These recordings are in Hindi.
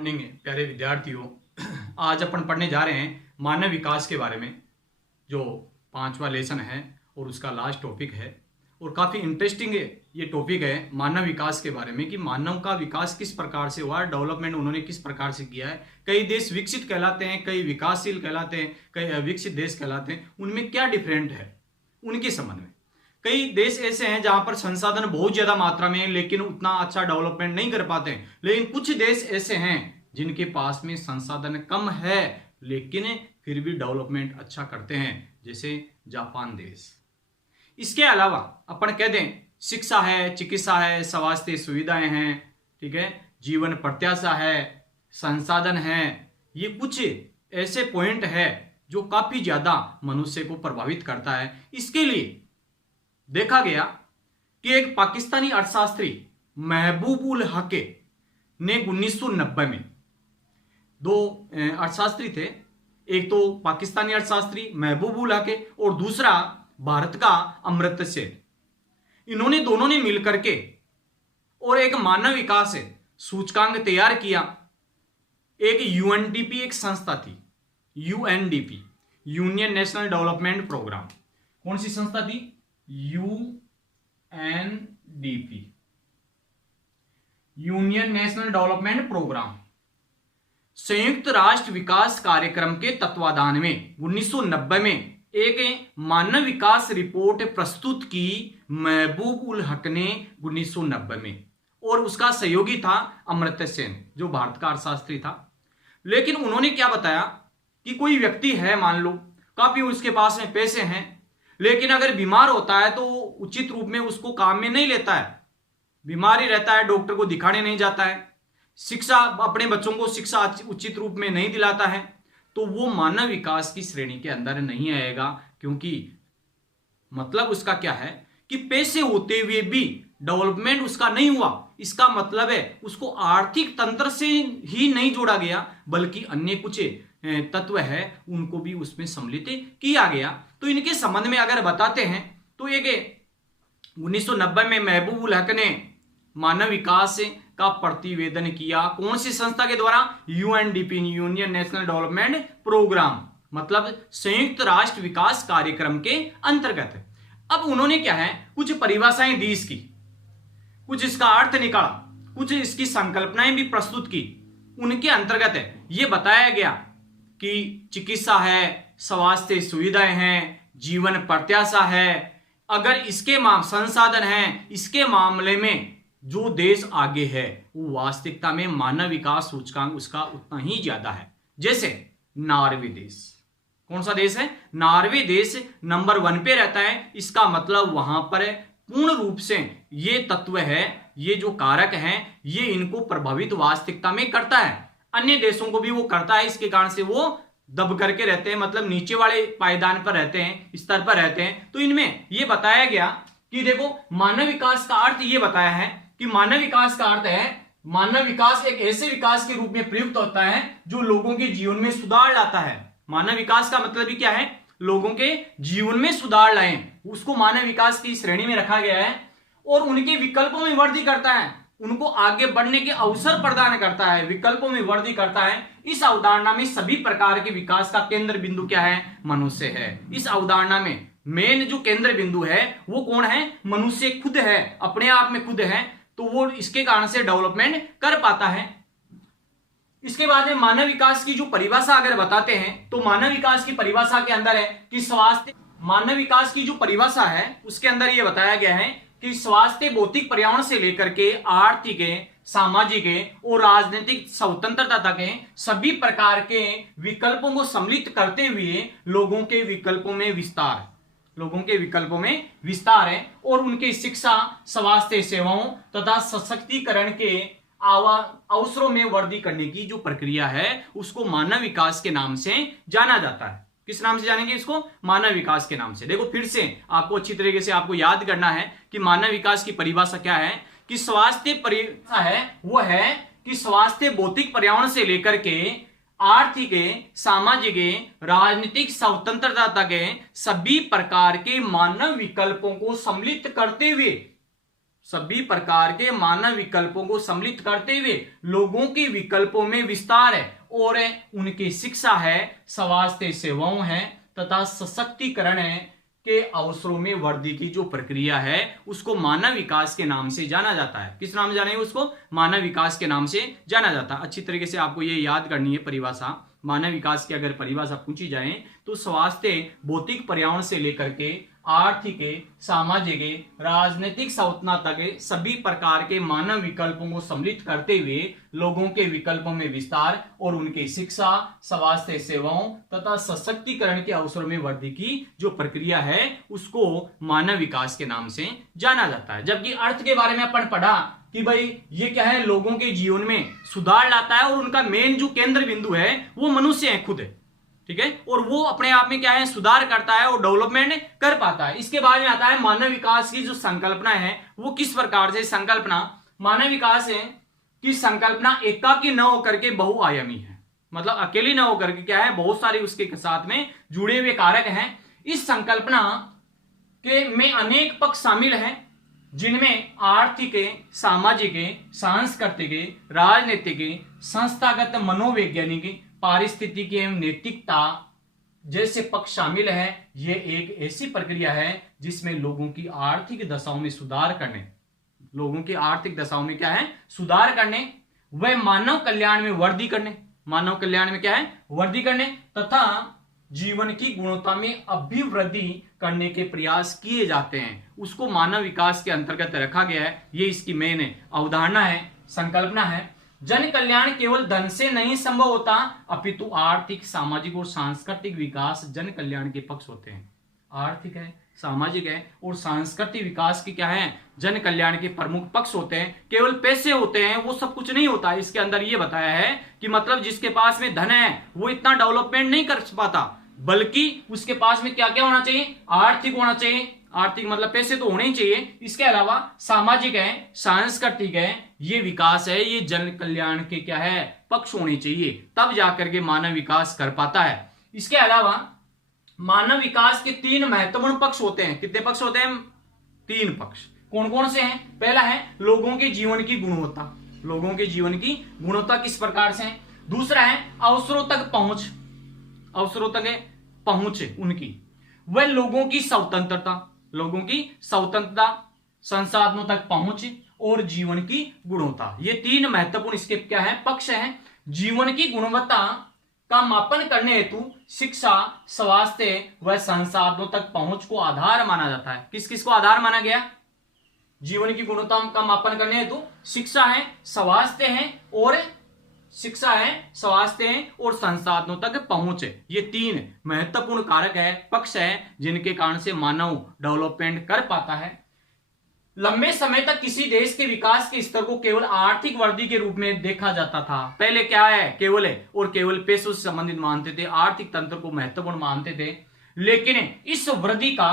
मॉर्निंग प्यारे विद्यार्थियों। आज अपन पढ़ने जा रहे हैं मानव विकास के बारे में, जो 5वां लेसन है और उसका लास्ट टॉपिक है। और काफ़ी इंटरेस्टिंग ये टॉपिक है मानव विकास के बारे में कि मानव का विकास किस प्रकार से हुआ, डेवलपमेंट उन्होंने किस प्रकार से किया है। कई देश विकसित कहलाते हैं, कई विकासशील कहलाते हैं, कई अविकसित देश कहलाते हैं। उनमें क्या डिफरेंट है उनके संबंध में। कई देश ऐसे हैं जहां पर संसाधन बहुत ज्यादा मात्रा में है लेकिन उतना अच्छा डेवलपमेंट नहीं कर पाते हैं। लेकिन कुछ देश ऐसे हैं जिनके पास में संसाधन कम है लेकिन फिर भी डेवलपमेंट अच्छा करते हैं, जैसे जापान देश। इसके अलावा अपन कह दें शिक्षा है, चिकित्सा है, स्वास्थ्य सुविधाएं हैं, ठीक है, जीवन प्रत्याशा है, संसाधन है। ये कुछ ऐसे पॉइंट है जो काफी ज्यादा मनुष्य को प्रभावित करता है। इसके लिए देखा गया कि एक पाकिस्तानी अर्थशास्त्री महबूब उल हक ने 1990 में, दो अर्थशास्त्री थे, एक तो पाकिस्तानी अर्थशास्त्री महबूब उल हक और दूसरा भारत का अमर्त्य सेन। इन्होंने दोनों ने मिलकर के और एक मानव विकास सूचकांक तैयार किया। एक यूएनडीपी एक संस्था थी, UNDP, union national development programme. कौन सी संस्था थी? UNDP, union national development programme. संयुक्त राष्ट्र विकास कार्यक्रम के तत्वाधान में 1990 में एक मानव विकास रिपोर्ट प्रस्तुत की महबूब उल हक ने 1990 में, और उसका सहयोगी था अमर्त्य सेन जो भारत का अर्थशास्त्री था। लेकिन उन्होंने क्या बताया कि कोई व्यक्ति है, मान लो काफी उसके पास में पैसे हैं, लेकिन अगर बीमार होता है तो उचित रूप में उसको काम में नहीं लेता है, बीमार ही रहता है, डॉक्टर को दिखाने नहीं जाता है, शिक्षा अपने बच्चों को शिक्षा उचित रूप में नहीं दिलाता है, तो वो मानव विकास की श्रेणी के अंदर नहीं आएगा। क्योंकि मतलब उसका क्या है कि पैसे होते हुए भी डेवलपमेंट उसका नहीं हुआ। इसका मतलब है उसको आर्थिक तंत्र से ही नहीं जोड़ा गया, बल्कि अन्य कुछ तत्व है उनको भी उसमें सम्मिलित किया गया। तो इनके संबंध में अगर बताते हैं तो एक 1990 में महबूब उल हक ने मानव विकास का प्रतिवेदन किया। कौन सी संस्था के द्वारा? UNDP, union national development programme, मतलब संयुक्त राष्ट्र विकास कार्यक्रम के अंतर्गत। अब उन्होंने क्या है कुछ परिभाषाएं दी इसकी, कुछ इसका अर्थ निकाला, कुछ इसकी संकल्पनाएं भी प्रस्तुत की। उनके अंतर्गत यह बताया गया कि चिकित्सा है, स्वास्थ्य सुविधाएं हैं, जीवन प्रत्याशा है, अगर इसके संसाधन हैं, इसके मामले में जो देश आगे है वो वास्तविकता में मानव विकास सूचकांक उसका उतना ही ज्यादा है। जैसे नॉर्वे देश, कौन सा देश है? नॉर्वे देश नंबर 1 पे रहता है। इसका मतलब वहां पर पूर्ण रूप से ये तत्व है, ये जो कारक हैं, ये इनको प्रभावित वास्तविकता में करता है। अन्य देशों को भी वो करता है, इसके कारण से वो दब करके रहते हैं, मतलब नीचे वाले पायदान पर रहते हैं, स्तर पर रहते हैं। तो इनमें ये बताया गया कि देखो मानव विकास का अर्थ ये बताया है कि मानव विकास का अर्थ है, मानव विकास एक ऐसे विकास के रूप में प्रयुक्त होता है जो लोगों के जीवन में सुधार लाता है। मानव विकास का मतलब ही क्या है? लोगों के जीवन में सुधार लाएं, उसको मानव विकास की श्रेणी में रखा गया है। और उनके विकल्पों में वृद्धि करता है, उनको आगे बढ़ने के अवसर प्रदान करता है, विकल्पों में वृद्धि करता है। इस अवधारणा में सभी प्रकार के विकास का केंद्र बिंदु क्या है? मनुष्य है। इस अवधारणा में मेन जो केंद्र बिंदु है वो कौन है? मनुष्य खुद है, अपने आप में खुद है। तो वो इसके कारण से डेवलपमेंट कर पाता है। इसके बाद में मानव विकास की जो परिभाषा अगर बताते हैं तो मानव विकास की परिभाषा के अंदर है कि स्वास्थ्य, मानव विकास की जो परिभाषा है उसके अंदर यह बताया गया है कि स्वास्थ्य भौतिक पर्यावरण से लेकर के आर्थिक, सामाजिक और राजनीतिक स्वतंत्रता तक सभी प्रकार के विकल्पों को सम्मिलित करते हुए लोगों के विकल्पों में विस्तार, लोगों के विकल्पों में विस्तार है, और उनके शिक्षा, स्वास्थ्य सेवाओं तथा सशक्तिकरण के अवसरों में वृद्धि करने की जो प्रक्रिया है उसको मानव विकास के नाम से जाना जाता है। किस नाम से जानेंगे इसको? मानव विकास के नाम से। देखो फिर से आपको अच्छी तरीके से आपको याद करना है कि मानव विकास की परिभाषा क्या है। कि स्वास्थ्य परिभाषा है वो है कि स्वास्थ्य भौतिक पर्यावरण से लेकर के आर्थिक, सामाजिक, राजनीतिक स्वतंत्रता तक सभी प्रकार के मानव विकल्पों को सम्मिलित करते हुए सभी प्रकार के मानव विकल्पों को सम्मिलित करते हुए लोगों के विकल्पों में विस्तार है और उनकी शिक्षा है, स्वास्थ्य सेवाओं है तथा सशक्तिकरण है के अवसरों में वृद्धि की जो प्रक्रिया है उसको मानव विकास के नाम से जाना जाता है। किस नाम से जानेंगे उसको? मानव विकास के नाम से जाना जाता है। अच्छी तरीके से आपको ये याद करनी है परिभाषा। मानव विकास की अगर परिभाषा पूछी जाए तो स्वास्थ्य, भौतिक पर्यावरण से लेकर के आर्थिक, सामाजिक, राजनीतिक संरचना तक सभी प्रकार के मानव विकल्पों को सम्मिलित करते हुए लोगों के विकल्पों में विस्तार और उनके शिक्षा, स्वास्थ्य सेवाओं तथा सशक्तिकरण के अवसरों में वृद्धि की जो प्रक्रिया है उसको मानव विकास के नाम से जाना जाता है। जबकि अर्थ के बारे में अपन पढ़ा कि भाई ये क्या है, लोगों के जीवन में सुधार लाता है और उनका मेन जो केंद्र बिंदु है वो मनुष्य है खुद है, ठीक है, और वो अपने आप में क्या है, सुधार करता है और डेवलपमेंट कर पाता है। इसके बाद में आता है मानव विकास की जो संकल्पना है वो किस प्रकार से संकल्पना मानव विकास है कि संकल्पना एकाकी न होकर के बहुआयामी है, मतलब अकेली न होकर के क्या है, बहुत सारे उसके साथ में जुड़े हुए कारक हैं। इस संकल्पना के में अनेक पक्ष शामिल हैं जिनमें आर्थिक, सामाजिक, सांस्कृतिक, राजनीतिक, संस्थागत, मनोवैज्ञानिक, पारिस्थितिकी एवं नैतिकता जैसे पक्ष शामिल है। यह एक ऐसी प्रक्रिया है जिसमें लोगों की आर्थिक दशाओं में सुधार करने, लोगों की आर्थिक दशाओं में क्या है, सुधार करने, वह मानव कल्याण में वृद्धि करने, मानव कल्याण में क्या है, वृद्धि करने तथा जीवन की गुणवत्ता में अभिवृद्धि करने के प्रयास किए जाते हैं, उसको मानव विकास के अंतर्गत रखा गया है। ये इसकी मेन अवधारणा है, संकल्पना है। जन कल्याण केवल धन से नहीं संभव होता, अपितु आर्थिक, सामाजिक और सांस्कृतिक विकास जन कल्याण के पक्ष होते हैं। आर्थिक है, सामाजिक है और सांस्कृतिक विकास की क्या है, जन कल्याण के प्रमुख पक्ष होते हैं। केवल पैसे होते हैं वो सब कुछ नहीं होता। इसके अंदर ये बताया है कि मतलब जिसके पास में धन है वो इतना डेवलपमेंट नहीं कर पाता, बल्कि उसके पास में क्या क्या होना चाहिए, आर्थिक होना चाहिए। आर्थिक मतलब पैसे तो होने ही चाहिए। इसके अलावा सामाजिक है, सांस्कृतिक है, ये विकास है, ये जन कल्याण के क्या है, पक्ष होने चाहिए, तब जाकर के मानव विकास कर पाता है। इसके अलावा मानव विकास के 3 महत्वपूर्ण पक्ष होते हैं। कितने पक्ष होते हैं? 3 पक्ष। कौन कौन से हैं? पहला है लोगों के जीवन की गुणवत्ता। लोगों के जीवन की गुणवत्ता किस प्रकार से है। दूसरा है अवसरों तक पहुंच, अवसरों तक पहुंच उनकी, वह लोगों की स्वतंत्रता, लोगों की स्वतंत्रता, संसाधनों तक पहुंच और जीवन की गुणवत्ता। ये 3 महत्वपूर्ण इसके क्या है, पक्ष हैं। जीवन की गुणवत्ता का मापन करने हेतु शिक्षा, स्वास्थ्य व संसाधनों तक पहुंच को आधार माना जाता है। किस किस को आधार माना गया? जीवन की गुणवत्ता का मापन करने हेतु शिक्षा है, स्वास्थ्य है और शिक्षा है, स्वास्थ्य है और संसाधनों तक पहुंच है। ये 3 महत्वपूर्ण कारक है, पक्ष है, जिनके कारण से मानव डेवलपमेंट कर पाता है। लंबे समय तक किसी देश के विकास के स्तर को केवल आर्थिक वृद्धि के रूप में देखा जाता था। पहले क्या है, केवल है और केवल पैसों से संबंधित मानते थे, आर्थिक तंत्र को महत्वपूर्ण मानते थे। लेकिन इस वृद्धि का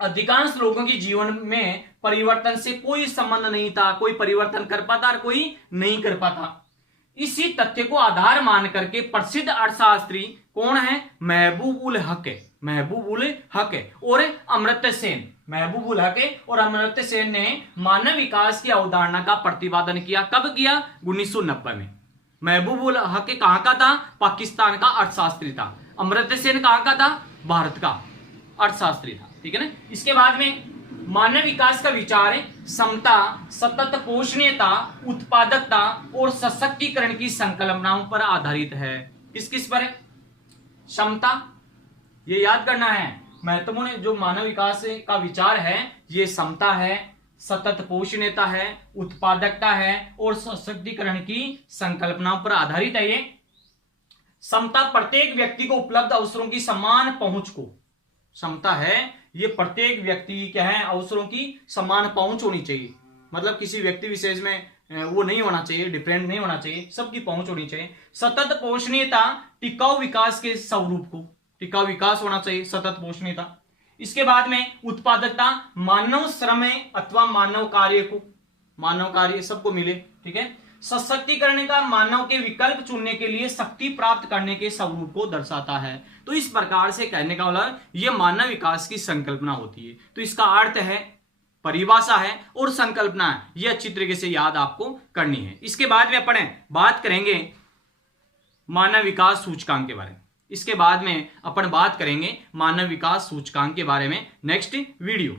अधिकांश लोगों के जीवन में परिवर्तन से कोई संबंध नहीं था। कोई परिवर्तन कर पाता और कोई नहीं कर पाता। इसी तथ्य को आधार मान करके प्रसिद्ध अर्थशास्त्री कौन है? महबूब उल हक है, महबूब उल हक है और अमर्त्य सेन, महबूब उल हक और अमर्त्य सेन ने मानव विकास की अवधारणा का प्रतिपादन किया। कब किया? 1990 में। महबूब उल हक कहां का था? पाकिस्तान का अर्थशास्त्री था। अमर्त्य सेन कहां का था? भारत का अर्थशास्त्री था, ठीक है ना। इसके बाद में मानव विकास का विचार है समता, सतत पोषणीयता, उत्पादकता और सशक्तिकरण की संकल्पनाओं पर आधारित है। किस किस पर है? क्षमता, ये याद करना है, महत्वपूर्ण जो मानव विकास का विचार है ये समता है, सतत पोषणीयता है, उत्पादकता है और सशक्तिकरण की संकल्पनाओं पर आधारित है। ये समता प्रत्येक व्यक्ति को उपलब्ध अवसरों की समान पहुंच को, क्षमता है ये प्रत्येक व्यक्ति की क्या है, अवसरों की समान पहुंच होनी चाहिए। मतलब किसी व्यक्ति विशेष में वो नहीं होना चाहिए, डिफरेंट नहीं होना चाहिए, सबकी पहुंच होनी चाहिए। सतत पोषणीयता टिकाऊ विकास के स्वरूप को, टिकाऊ विकास होना चाहिए, सतत पोषणीयता। इसके बाद में उत्पादकता, मानव श्रम अथवा मानव कार्य को, मानव कार्य सबको मिले, ठीक है। सशक्तिकरण का मानव के विकल्प चुनने के लिए शक्ति प्राप्त करने के स्वरूप को दर्शाता है। तो इस प्रकार से कहने का मतलब ये मानव विकास की संकल्पना होती है। तो इसका अर्थ है परिभाषा है और संकल्पना है, यह अच्छी तरीके से याद आपको करनी है। इसके बाद में अपन बात करेंगे मानव विकास सूचकांक के बारे में। इसके बाद में अपन बात करेंगे मानव विकास सूचकांक के बारे में नेक्स्ट वीडियो।